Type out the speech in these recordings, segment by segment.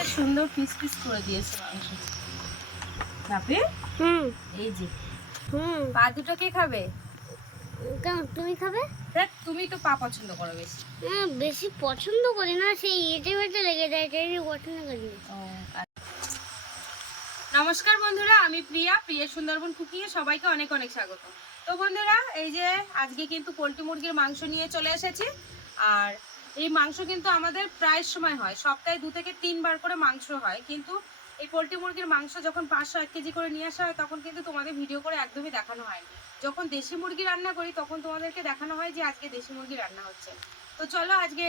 বেশ সুন্দর piece piece করে দিয়েছে মাংস। খাবে হুম। এই যে। হুম। পা দুটো কে খাবে? তুমি খাবে? দেখ তুমি তো পা পছন্দ করো বেশি। হ্যাঁ বেশি পছন্দ করি না সেই এটে বেটে লেগে যায় জন্য পছন্দ করি। আচ্ছা। নমস্কার বন্ধুরা আমি প্রিয়া প্রিয়া সুন্দরবন কুকিংয়ে সবাইকে অনেক অনেক স্বাগত। তো বন্ধুরা এই যে আজকে কিন্তু পোলট্রি মুরগির মাংস নিয়ে চলে এসেছি আর এই মাংস কিন্তু আমাদের প্রায় সময় হয়। সপ্তাহে দু থেকে তিনবার করে মাংস হয়। কিন্তু এই পোলট্রি মুরগির মাংস যখন পাঁচশো এক কেজি করে নিয়ে আসা হয়, তখন কিন্তু তোমাদের ভিডিও করে একদমই দেখানো হয় যখন দেশি মুরগি রান্না করি, তখন তোমাদেরকে দেখানো হয় যে আজকে দেশি মুরগি রান্না হচ্ছে। তো চলো আজকে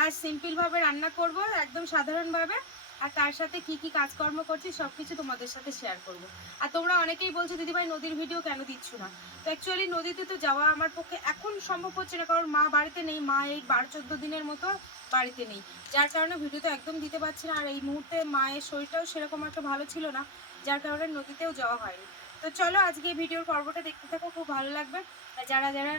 আর সিম্পলভাবে রান্না করব, একদম সাধারণভাবে। আর তার সাথে কি কি কাজকর্ম করছি সব কিছু তোমাদের সাথে শেয়ার করব। আর তোমরা অনেকেই বলছো, দিদিভাই, নদীর ভিডিও কেন দিচ্ছ না? তো অ্যাকচুয়ালি নদীতে তো যাওয়া আমার পক্ষে এখন সম্ভব হচ্ছে না, কারণ মা বাড়িতে নেই, মা এই বারো চোদ্দ দিনের মতো বাড়িতে নেই। যার কারণে ভিডিও তো একদম দিতে পারছি না, আর এই মুহূর্তে মায়ের শরীরটাও সেরকম একটা ভালো ছিল না, যার কারণে নদীতেও যাওয়া হয়নি। তো চলো আজকে এই ভিডিওর পর্বটা দেখতে থাকো, খুব ভালো লাগবে। আর যারা যারা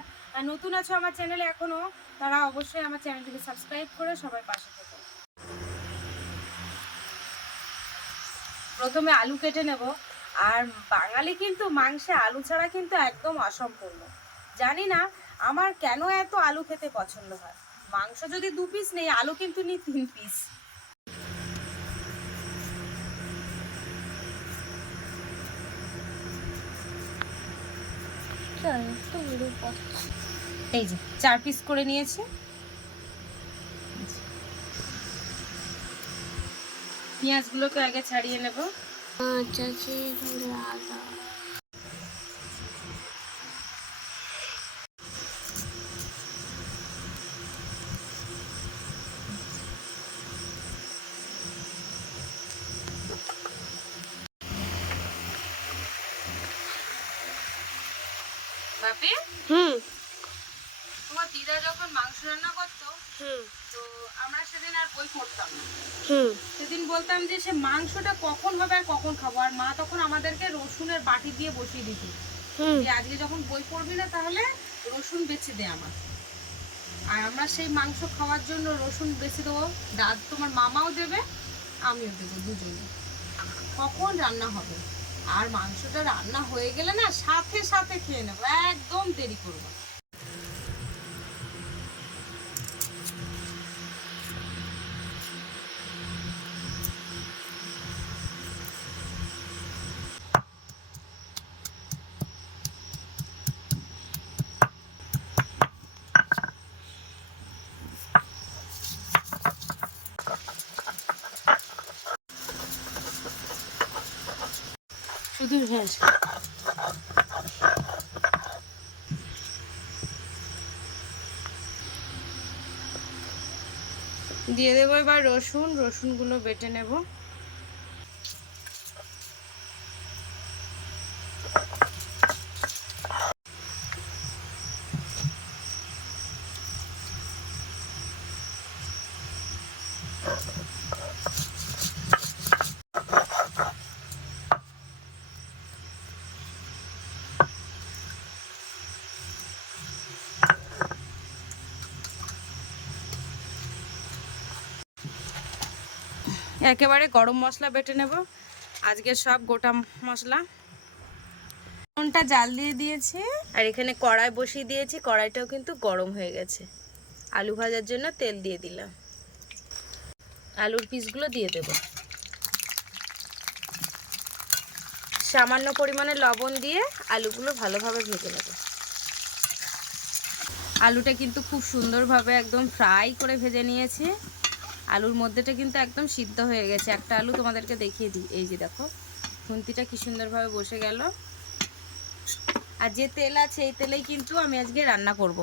নতুন আছো আমার চ্যানেলে এখনও তারা অবশ্যই আমার চ্যানেলটিকে সাবস্ক্রাইব করে সবাই পাশে থেকো। প্রথমে আলু কেটে নেব। আর বাঙালি কিন্তু মাংসে আলু ছাড়া কিন্তু একদম অসম্পূর্ণ। জানি না আমার কেন এত আলু খেতে পছন্দ হয়? মাংস যদি দু পিস নেই আলু কিন্তু নিই তিন পিস এই যে চার পিস করে নিয়েছি। পেঁয়াজগুলোকে আগে ছাড়িয়ে নেব। আচ্ছা সে ধরে আদা। বাপি? হুম। তোমার দিদা যখন মাংস রান্না করতো হুম। তো আমরা সেদিন আর বই পড়তাম সেদিন বলতাম যে সে মাংসটা কখন হবে আর কখন খাব আর মা তখন আমাদেরকে রসুনের বাটি দিয়ে বসিয়ে দিত। আজকে যখন বই পড়বি না তাহলে রসুন বেছে দে আমার আর আমরা সেই মাংস খাওয়ার জন্য রসুন বেছে দেবো দাদ তোমার মামাও দেবে আমিও দেবো দুজনে। কখন রান্না হবে? আর মাংসটা রান্না হয়ে গেলে না সাথে সাথে খেয়ে নেব একদম দেরি করব শুধু হ্যাঁ দিয়ে দেবো এবার রসুন রসুনগুলো বেটে নেব। একেবারে গরম মশলা বেটে নেব। আজকে সব গোটা মশলা। নুনটা জাল দিয়ে দিয়েছি। আর এখানে কড়াই বসিয়ে দিয়েছি। কড়াইটাও কিন্তু গরম হয়ে গেছে। আলু ভাজার জন্য তেল দিয়ে দিলাম। আলুর পিসগুলো দিয়ে দেব। সামান্য পরিমাণে লবণ দিয়ে আলুগুলো ভালোভাবে ভেজে নেব। আলুটা কিন্তু খুব সুন্দরভাবে একদম ফ্রাই করে ভেজে নিয়েছি। আলুর মধ্যেটা কিন্তু একদম সিদ্ধ হয়ে গেছে। একটা আলু তোমাদেরকে দেখিয়ে দিই। এই যে দেখো, খুন্তিটা কি সুন্দরভাবে বসে গেল। আর যে তেল আছে, এই তেলেই কিন্তু আমি আজকে রান্না করব।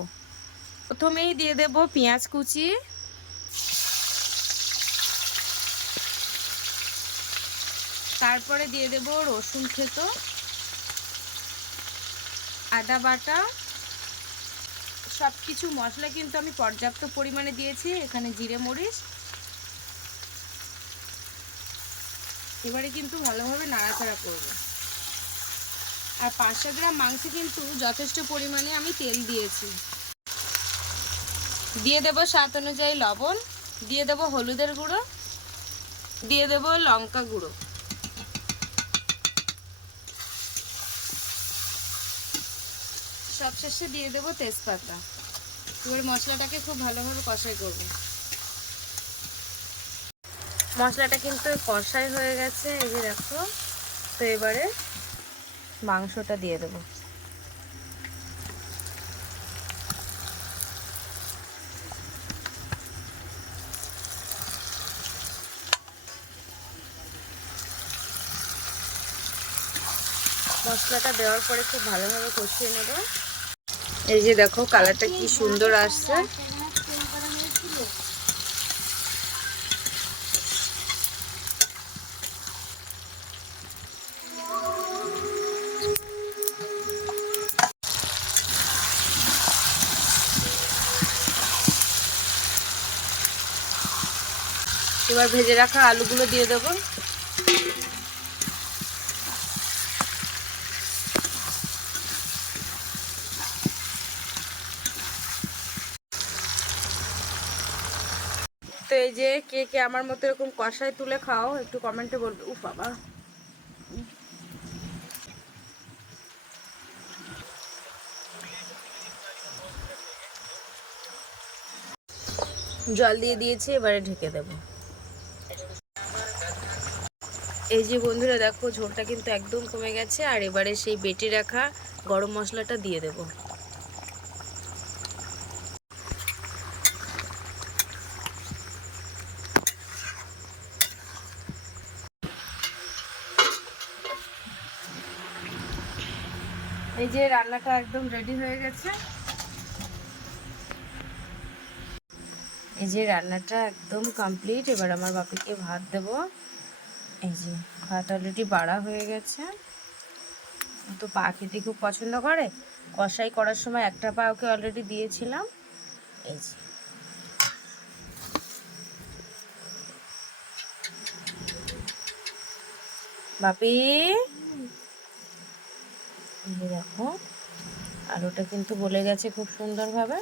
প্রথমেই দিয়ে দেব পেঁয়াজ কুচি। তারপরে দিয়ে দেব রসুন থেতো, আদা বাটা। সব কিছু মশলা কিন্তু আমি পর্যাপ্ত পরিমাণে দিয়েছি। এখানে জিরে মরিচ এবারে কিন্তু ভালোভাবে নাড়াচাড়া করব। আর পাঁচশো গ্রাম মাংসে কিন্তু যথেষ্ট পরিমাণে আমি তেল দিয়েছি। দিয়ে দেব স্বাদ অনুযায়ী লবণ, দিয়ে দেব হলুদের গুঁড়ো, দিয়ে দেব লঙ্কা গুঁড়ো। সবশেষে দিয়ে দেব তেজপাতা। এবার মশলাটাকে খুব ভালোভাবে কষাই করব। মশলাটা কিন্তু কষাই হয়ে গেছে, এই যে দেখো। তো এবারে মাংসটা দিয়ে দেবো। মশলাটা দেওয়ার পরে খুব ভালোভাবে কষিয়ে নেব। এই যে দেখো কালারটা কি সুন্দর আসছে। এবার ভেজে রাখা আলুগুলো দিয়ে দেবো। তো এই যে কে কে আমার মতো এরকম কষায় তুলে খাও, একটু কমেন্টে বলবে, উফ বাবা। জল দিয়ে দিয়েছি, এবারে ঢেকে দেব। এই যে বন্ধুরা দেখো, ঝোলটা কিন্তু একদম কমে গেছে, আর এবারে সেই বেটে রাখা গরম মশলাটা দিয়ে দেবো। এই যে রান্নাটা একদম রেডি হয়ে গেছে। এই যে রান্নাটা একদম কমপ্লিট এবার আমার বাপিকে ভাত দেব। এই যে ভাত অলরেডি বাড়া হয়ে গেছে। তো পা খেতে খুব পছন্দ করে। কষাই করার সময় একটা পা ওকে অলরেডি দিয়েছিলাম। এই যে। বাপি! দেখো, আলুটা কিন্তু গলে গেছে খুব সুন্দরভাবে।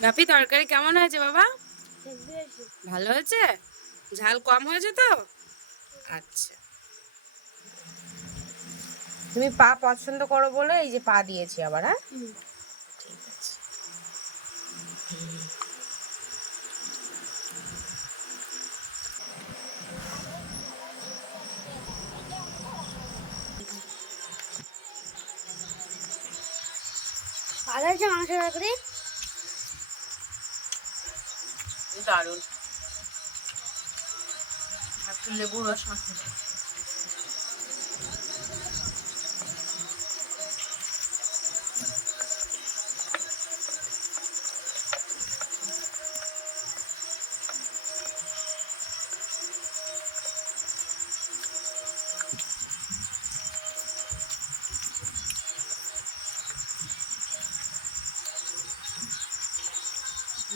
গাপি তরকারি কেমন হয়েছে বাবা? ভালো হয়েছে? ঝাল কম হয়েছে তো? আচ্ছা। তুমি পা পছন্দ করো বলে এই যে পা দিয়েছি আবার হ্যাঁ? ঠিক আছে ভালো হয়েছে মাংস তরকারি দারুণ। একটু লেবু রস মাখতে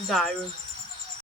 দারুণ।